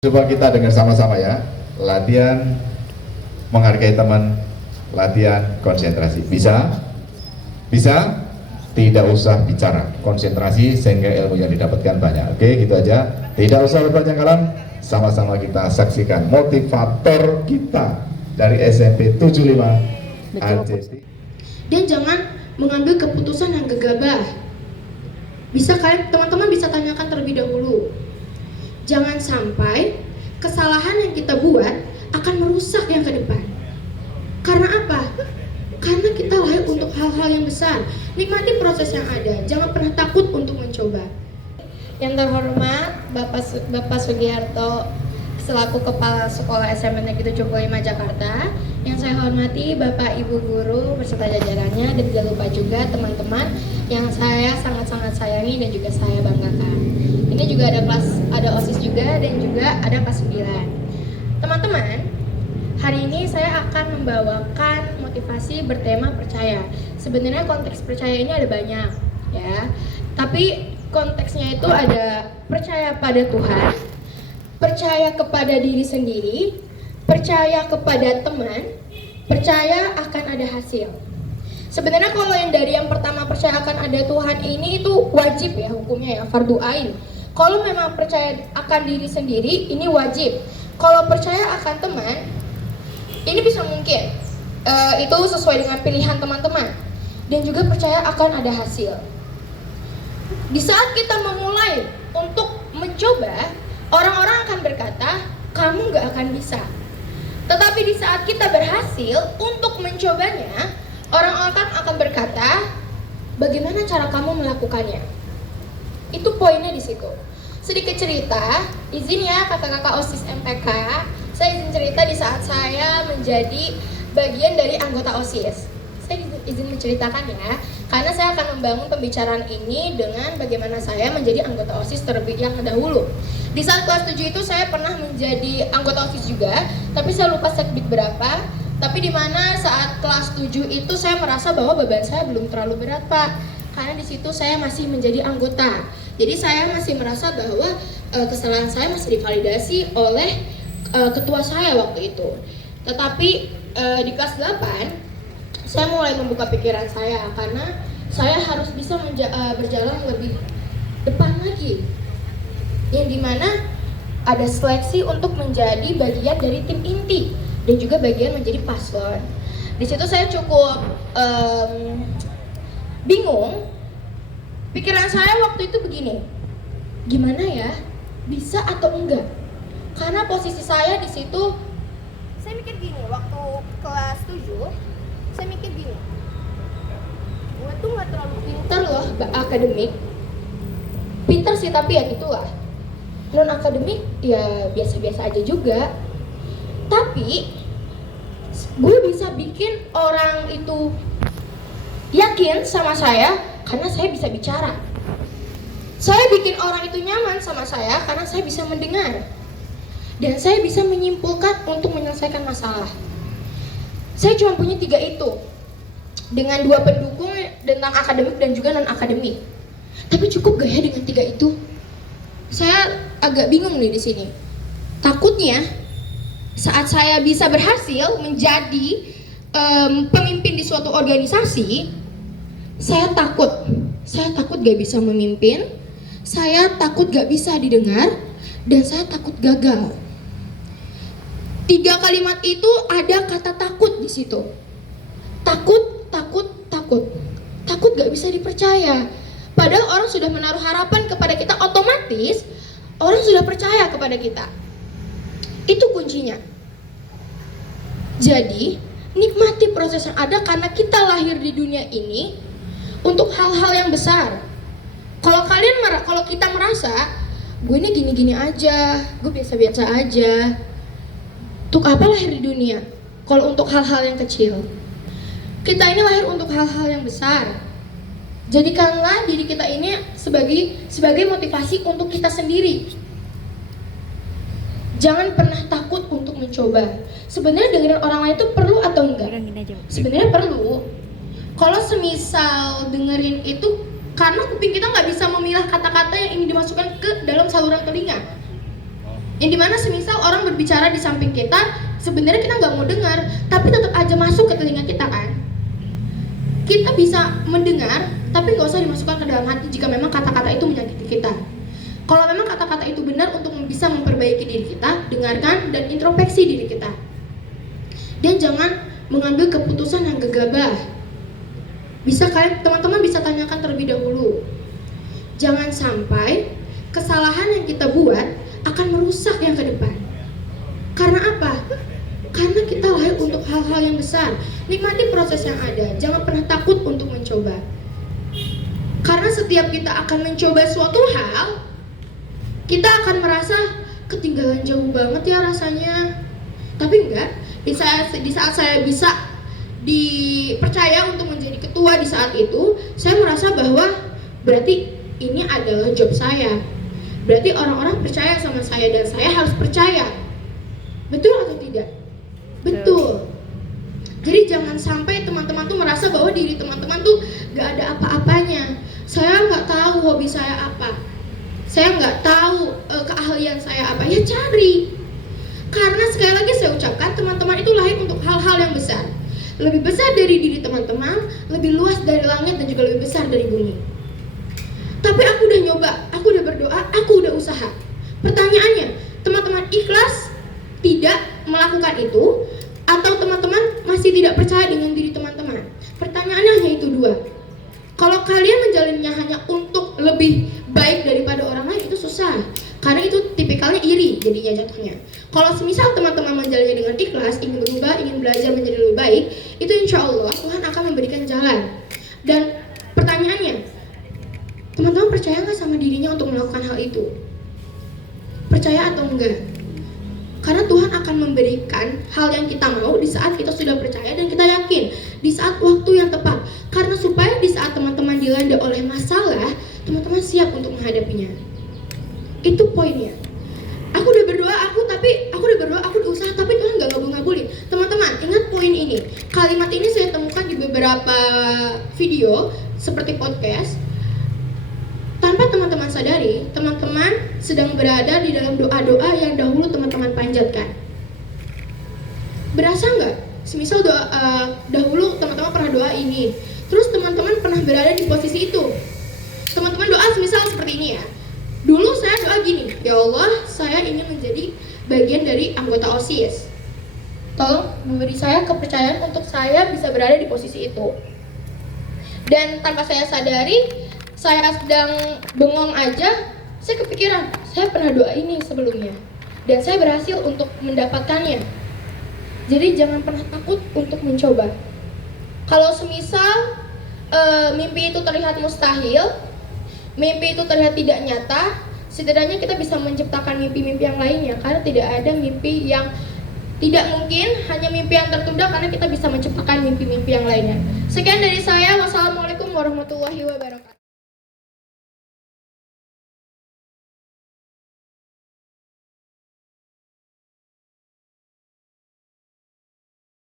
Coba kita dengar sama-sama ya. Latihan menghargai teman, latihan konsentrasi. Bisa? Bisa? Tidak usah bicara, konsentrasi sehingga ilmu yang didapatkan banyak. Oke, gitu aja. Tidak usah berpanjang kalam. Sama-sama kita saksikan motivator kita dari SMP 75 AJT. Dan jangan mengambil keputusan yang gegabah. Bisa kalian teman-teman bisa tanyakan terlebih dahulu. Jangan sampai kesalahan yang kita buat akan merusak yang ke depan. Karena apa? Karena kita lahir untuk hal-hal yang besar. Nikmati proses yang ada. Jangan pernah takut untuk mencoba. Yang terhormat Bapak Sugiharto selaku Kepala Sekolah SMP Negeri 75 Jakarta. Yang saya hormati Bapak Ibu Guru beserta jajarannya, dan jangan lupa juga teman-teman yang saya sangat-sangat sayangi dan juga saya banggakan. Ini juga ada OSIS juga dan juga ada kelas 9. Teman-teman, hari ini saya akan membawakan motivasi bertema percaya. Sebenarnya konteks percaya ini ada banyak ya. Tapi konteksnya itu ada percaya pada Tuhan, percaya kepada diri sendiri, percaya kepada teman, percaya akan ada hasil. Sebenarnya kalau yang dari yang pertama percaya akan ada Tuhan ini itu wajib ya hukumnya ya, fardu ain. Kalau memang percaya akan diri sendiri ini wajib. Kalau percaya akan teman ini bisa mungkin itu sesuai dengan pilihan teman-teman. Dan juga percaya akan ada hasil. Di saat kita memulai untuk mencoba, orang-orang akan berkata, kamu gak akan bisa. Tetapi di saat kita berhasil untuk mencobanya, orang-orang akan berkata, bagaimana cara kamu melakukannya? Itu poinnya di situ. Sedikit cerita, izin ya kakak-kakak OSIS MPK, saya izin cerita di saat saya menjadi bagian dari anggota OSIS. Saya izin menceritakan ya, karena saya akan membangun pembicaraan ini dengan bagaimana saya menjadi anggota OSIS terlebih dahulu. Di saat kelas 7 itu saya pernah menjadi anggota OSIS juga, tapi saya lupa sekbid berapa. Tapi di mana saat kelas 7 itu saya merasa bahwa beban saya belum terlalu berat, Pak. Karena di situ saya masih menjadi anggota. Jadi saya masih merasa bahwa kesalahan saya masih divalidasi oleh ketua saya waktu itu. Tetapi di kelas 8 saya mulai membuka pikiran saya karena saya harus bisa berjalan lebih depan lagi. Yang dimana ada seleksi untuk menjadi bagian dari tim inti dan juga bagian menjadi paslon. Di situ saya cukup bingung. Pikiran saya waktu itu begini, gimana ya, bisa atau enggak? Karena posisi saya di situ, saya mikir gini, waktu kelas 7, saya mikir gini, gue tuh nggak terlalu pintar loh akademik, pintar sih tapi ya gitulah. Non akademik ya biasa-biasa aja juga. Tapi gue bisa bikin orang itu yakin sama saya karena saya bisa bicara. Saya bikin orang itu nyaman sama saya karena saya bisa mendengar. Dan saya bisa menyimpulkan untuk menyelesaikan masalah. Saya cuma punya 3 itu. Dengan 2 pendukung tentang akademik dan juga non akademik. Tapi cukup gak ya dengan 3 itu? Saya agak bingung nih di sini. Takutnya saat saya bisa berhasil menjadi pemimpin di suatu organisasi, saya takut gak bisa memimpin, saya takut gak bisa didengar, dan saya takut gagal. 3 kalimat itu ada kata takut di situ. Takut gak bisa dipercaya. Padahal orang sudah menaruh harapan kepada kita, otomatis orang sudah percaya kepada kita. Itu kuncinya. Jadi, nikmati proses yang ada karena kita lahir di dunia ini untuk hal-hal yang besar. Kalau kita merasa gue ini gini-gini aja, gue biasa-biasa aja, untuk apa lahir di dunia? Kalau untuk hal-hal yang kecil, kita ini lahir untuk hal-hal yang besar. Jadikanlah diri kita ini sebagai motivasi untuk kita sendiri. Jangan pernah takut untuk mencoba. Sebenarnya dengerin orang lain itu perlu atau enggak? Sebenarnya perlu. Kalau semisal dengerin itu, karena kuping kita nggak bisa memilah kata-kata yang ingin dimasukkan ke dalam saluran telinga. Yang dimana semisal orang berbicara di samping kita, sebenarnya kita nggak mau dengar, tapi tetap aja masuk ke telinga kita kan. Kita bisa mendengar, tapi nggak usah dimasukkan ke dalam hati jika memang kata-kata itu menyakiti kita. Kalau memang kata-kata itu benar untuk bisa memperbaiki diri kita, dengarkan dan introspeksi diri kita. Dan jangan mengambil keputusan yang gegabah. Teman-teman bisa tanyakan terlebih dahulu. Jangan sampai kesalahan yang kita buat akan merusak yang ke depan. Karena apa? Karena kita lahir untuk hal-hal yang besar. Nikmati proses yang ada. Jangan pernah takut untuk mencoba. Karena setiap kita akan mencoba suatu hal, kita akan merasa ketinggalan jauh banget ya rasanya. Tapi enggak. Di saat saya bisa dipercaya untuk menjadi ketua di saat itu, saya merasa bahwa berarti ini adalah job saya. Berarti orang-orang percaya sama saya dan saya harus percaya. Betul atau tidak? Betul. Jadi jangan sampai teman-teman tuh merasa bahwa diri teman-teman tuh gak ada apa-apanya. Saya gak tahu hobi saya apa. Saya gak tahu keahlian saya apa. Ya cari. Karena sekali lagi saya ucapkan, teman-teman itu lahir untuk hal-hal yang besar. Lebih besar dari diri teman-teman, lebih luas dari langit dan juga lebih besar dari bumi. Tapi aku udah nyoba, aku udah berdoa, aku udah usaha. Pertanyaannya, teman-teman ikhlas tidak melakukan itu, atau teman-teman masih tidak percaya dengan diri teman-teman? Pertanyaannya hanya itu dua. Kalau kalian menjalinnya hanya untuk lebih baik daripada orang lain, itu susah. Karena itu tipikalnya iri jadinya jatuhnya. Kalau semisal teman-teman menjalannya dengan ikhlas, ingin berubah, ingin belajar menjadi lebih baik, itu insya Allah Tuhan akan memberikan jalan. Dan pertanyaannya, teman-teman percaya nggak sama dirinya untuk melakukan hal itu? Percaya atau enggak? Karena Tuhan akan memberikan hal yang kita mau di saat kita sudah percaya dan kita yakin, di saat waktu yang tepat. Karena supaya di saat teman-teman dilanda oleh masalah, teman-teman siap untuk menghadapinya. Itu poinnya. Aku udah berdoa, aku udah usaha, tapi Tuhan nggak ngabul-ngabulin. Teman-teman, ingat poin ini. Kalimat ini saya temukan di beberapa video seperti podcast. Tanpa teman-teman sadari, teman-teman sedang berada di dalam doa-doa yang dahulu teman-teman panjatkan. Berasa nggak? Semisal dahulu teman-teman pernah doa ini, terus teman-teman pernah berada di posisi itu. Teman-teman doa semisal seperti ini ya. Dulu saya doa gini, ya Allah, saya ingin menjadi bagian dari anggota OSIS. Tolong memberi saya kepercayaan untuk saya bisa berada di posisi itu. Dan tanpa saya sadari, saya sedang bengong aja, saya kepikiran, saya pernah doa ini sebelumnya. Dan saya berhasil untuk mendapatkannya. Jadi jangan pernah takut untuk mencoba. Kalau semisal mimpi itu terlihat mustahil, mimpi itu terlihat tidak nyata, setidaknya kita bisa menciptakan mimpi-mimpi yang lainnya. Karena tidak ada mimpi yang tidak mungkin, hanya mimpi yang tertunda karena kita bisa menciptakan mimpi-mimpi yang lainnya. Sekian dari saya, wassalamualaikum warahmatullahi wabarakatuh.